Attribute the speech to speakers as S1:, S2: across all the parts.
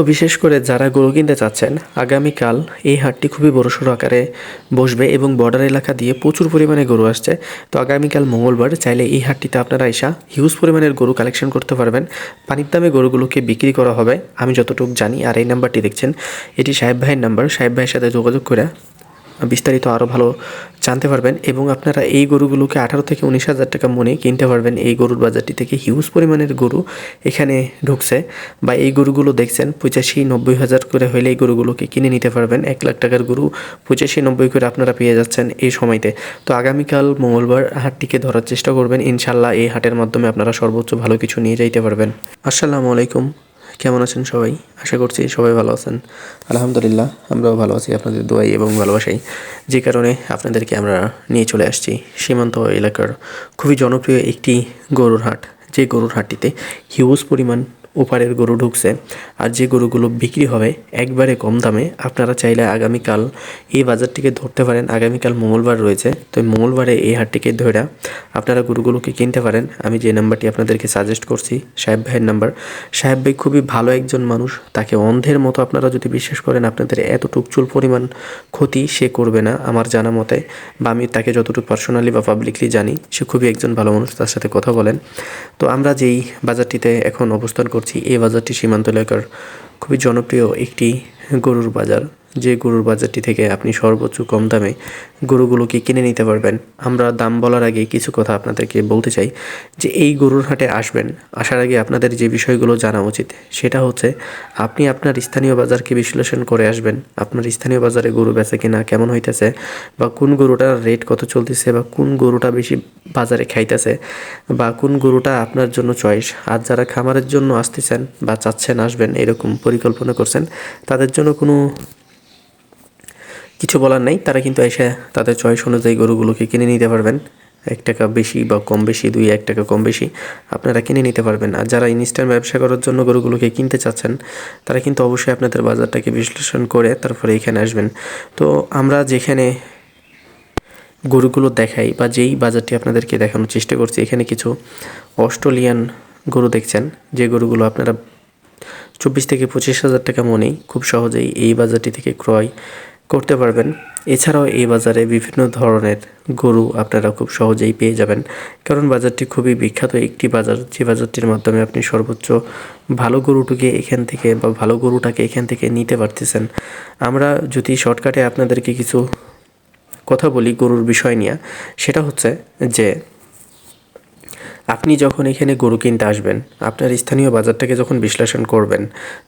S1: তো বিশেষ করে যারা গরু কিনতে চাচ্ছেন, আগামীকাল এই হাটটি খুবই বড়সড় আকারে বসবে এবং বর্ডার এলাকা দিয়ে প্রচুর পরিমাণে গরু আসছে। তো আগামীকাল মঙ্গলবার চাইলে এই হাটটিতে আপনারা এসা হিউজ পরিমাণের গরু কালেকশন করতে পারবেন। পানির দামে গরুগুলোকে বিক্রি করা হবে, আমি যতটুকু জানি, আর এই নাম্বারটি দেখছেন, এটি সাহেব ভাইয়ের নাম্বার সাহেব ভাইয়ের সাথে যোগাযোগ করে বিস্তারিত আরও ভালো জানতে পারবেন এবং আপনারা এই গরুগুলোকে আঠারো থেকে উনিশ হাজার টাকা মনে কিনতে পারবেন। এই গরুর বাজারটি থেকে হিউজ পরিমাণের গরু এখানে ঢুকছে। বা এই গরুগুলো দেখছেন, পঁচাশি নব্বই হাজার করে হলে এই গরুগুলোকে কিনে নিতে পারবেন। এক লাখ টাকার গরু পঁচাশি নব্বই করে আপনারা পেয়ে যাচ্ছেন এই সময়তে। তো আগামীকাল মঙ্গলবার হাটটিকে ধরার চেষ্টা করবেন। ইনশাল্লাহ এই হাটের মাধ্যমে আপনারা সর্বোচ্চ ভালো কিছু নিয়ে যাইতে পারবেন। আসসালামু আলাইকুম। কেমন আছেন সবাই? আশা করছি সবাই ভালো আছেন। আলহামদুলিল্লাহ, আমরাও ভালো আছি আপনাদের দোয়াই এবং ভালোবাসাই। যে কারণে আপনাদেরকে আমরা নিয়ে চলে আসছি সীমান্ত এলাকার খুবই জনপ্রিয় একটি গরুর হাট। যে গরুর হাটটিতে হিউজ পরিমাণ ওপারের গরু ঢুকছে। আর যে গরুগুলো বিক্রি হবে একবারে কম দামে। আপনারা চাইলে আগামীকাল এই বাজারটিকে ধরতে পারেন। আগামীকাল মঙ্গলবার রয়েছে। তো মঙ্গলবারে এই হাটটিকে ধরে আপনারা গরুগুলোকে কিনতে পারেন। আমি যে নাম্বারটি আপনাদেরকে সাজেস্ট করছি, সাহেব ভাইয়ের নাম্বার। সাহেব ভাই খুবই ভালো একজন মানুষ। তাকে অন্ধের মতো আপনারা যদি বিশ্বাস করেন, আপনাদের এতটুক চুল পরিমাণ ক্ষতি সে করবে না আমার জানা মতে। বা আমি তাকে যতটুকু পার্সোনালি বা পাবলিকলি জানি, সে খুবই একজন ভালো মানুষ, তার সাথে কথা বলেন। তো আমরা যেই বাজারটিতে এখন অবস্থান করছি এই বাজারটি সীমান্ত এলাকার খুবই জনপ্রিয় একটি গরুর বাজার। যে গরুর বাজারটি থেকে আপনি সর্বোচ্চ কম দামে গরুগুলোকে কিনে নিতে পারবেন। আমরা দাম বলার আগে কিছু কথা আপনাদেরকে বলতে চাই যে এই গরুর হাটে আসবেন, আসার আগে আপনাদের যে বিষয়গুলো জানা উচিত, সেটা হচ্ছে আপনি আপনার স্থানীয় বাজারকে বিশ্লেষণ করে আসবেন, আপনার স্থানীয় বাজারে গরু বেচে কিনা কেমন হইতেছে, বা কোন গরুটার রেট কত চলতেছে, বা কোন গরুটা বেশি বাজারে খাইতেছে, বা কোন গরুটা আপনার জন্য চয়েস, আর যারা খামারের জন্য আসতেছেন বা চাচ্ছেন আসবেন, এরকম পরিকল্পনা করছেন, তাদের জন্য কোনো কিছু বলার নেই। তারা কিন্তু এসে তাদের চয়েস অনুযায়ী গরুগুলোকে কিনে নিতে পারবেন। এক টাকা বেশি বা কম বেশি, দুই, এক টাকা কম বেশি আপনারা কিনে নিতে পারবেন। আর যারা ইনস্ট্যান্ট ব্যবসা করার জন্য গরুগুলোকে কিনতে চাচ্ছেন, তারা কিন্তু অবশ্যই আপনাদের বাজারটাকে বিশ্লেষণ করে তারপরে এখানে আসবেন। তো আমরা যেখানে গরুগুলো দেখাই বা যেই বাজারটি আপনাদেরকে দেখানোর চেষ্টা করছি, এখানে কিছু অস্ট্রেলিয়ান গরু দেখছেন। যে গরুগুলো আপনারা চব্বিশ থেকে পঁচিশ হাজার টাকা মনেই খুব সহজেই এই বাজারটি থেকে ক্রয় করতে পারবেন। এছাড়াও এই বাজারে বিভিন্ন ধরনের গরু আপনারা খুব সহজেই পেয়ে যাবেন। কারণ বাজারটি খুবই বিখ্যাত একটি বাজার। যে বাজারটির মাধ্যমে আপনি সর্বোচ্চ ভালো গরুটিকে এখান থেকে বা ভালো গরুটাকে এখান থেকে নিতে পারতেছেন। আমরা যদি শর্টকাটে আপনাদেরকে কিছু কথা বলি গরুর বিষয় নিয়ে, সেটা হচ্ছে যে আপনি যখন এখানে গরু কিনতে আসবেন, আপনার স্থানীয় বাজারটাকে যখন বিশ্লেষণ করবেন,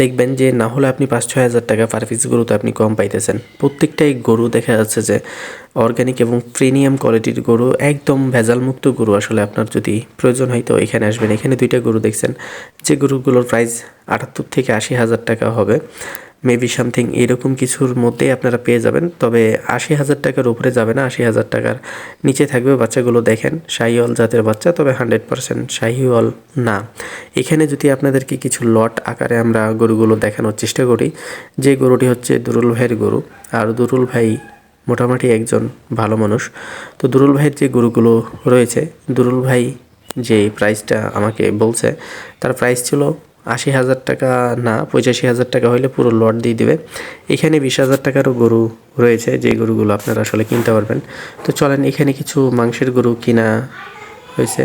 S1: দেখবেন যে না হলে আপনি পাঁচ ছয় হাজার টাকা পার পিস গরুতে আপনি কম পাইতেছেন। প্রত্যেকটাই গরু দেখা যাচ্ছে যে অর্গ্যানিক এবং প্রিমিয়াম কোয়ালিটির গরু, একদম ভেজালমুক্ত গরু আসলে আপনার যদি প্রয়োজন হয় তো এখানে আসবেন। এখানে দুইটা গরু দেখছেন, যে গরুগুলোর প্রাইস আটাত্তর থেকে আশি হাজার টাকা হবে। মেবি সামথিং এরকম কিছুর মধ্যেই আপনারা পেয়ে যাবেন। তবে আশি হাজার টাকার উপরে যাবে না, আশি হাজার টাকার নিচে থাকবে বাচ্চাগুলো দেখেন, শাহিওয়াল জাতের বাচ্চা, তবে হান্ড্রেড পারসেন্ট শাহিওয়াল না। এখানে যদি আপনাদেরকে কিছু লট আকারে আমরা গরুগুলো দেখানোর চেষ্টা করি, যে গরুটি হচ্ছে দুরুল ভাইয়ের গরু। আর দুরুল ভাই মোটামুটি একজন ভালো মানুষ। তো দুরুল ভাইয়ের যে গরুগুলো রয়েছে, দুরুল ভাই যে প্রাইসটা আমাকে বলছে, তার প্রাইস ছিল আশি হাজার টাকা না, পঁচাশি হাজার টাকা হলে পুরো লট দিয়ে দেবে। এখানে বিশ হাজার টাকারও গরু রয়েছে, যে গরুগুলো আপনারা আসলে কিনতে পারবেন। তো চলেন, এখানে কিছু মাংসের গরু কিনা হয়েছে।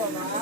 S2: বাবা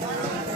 S2: Thank you.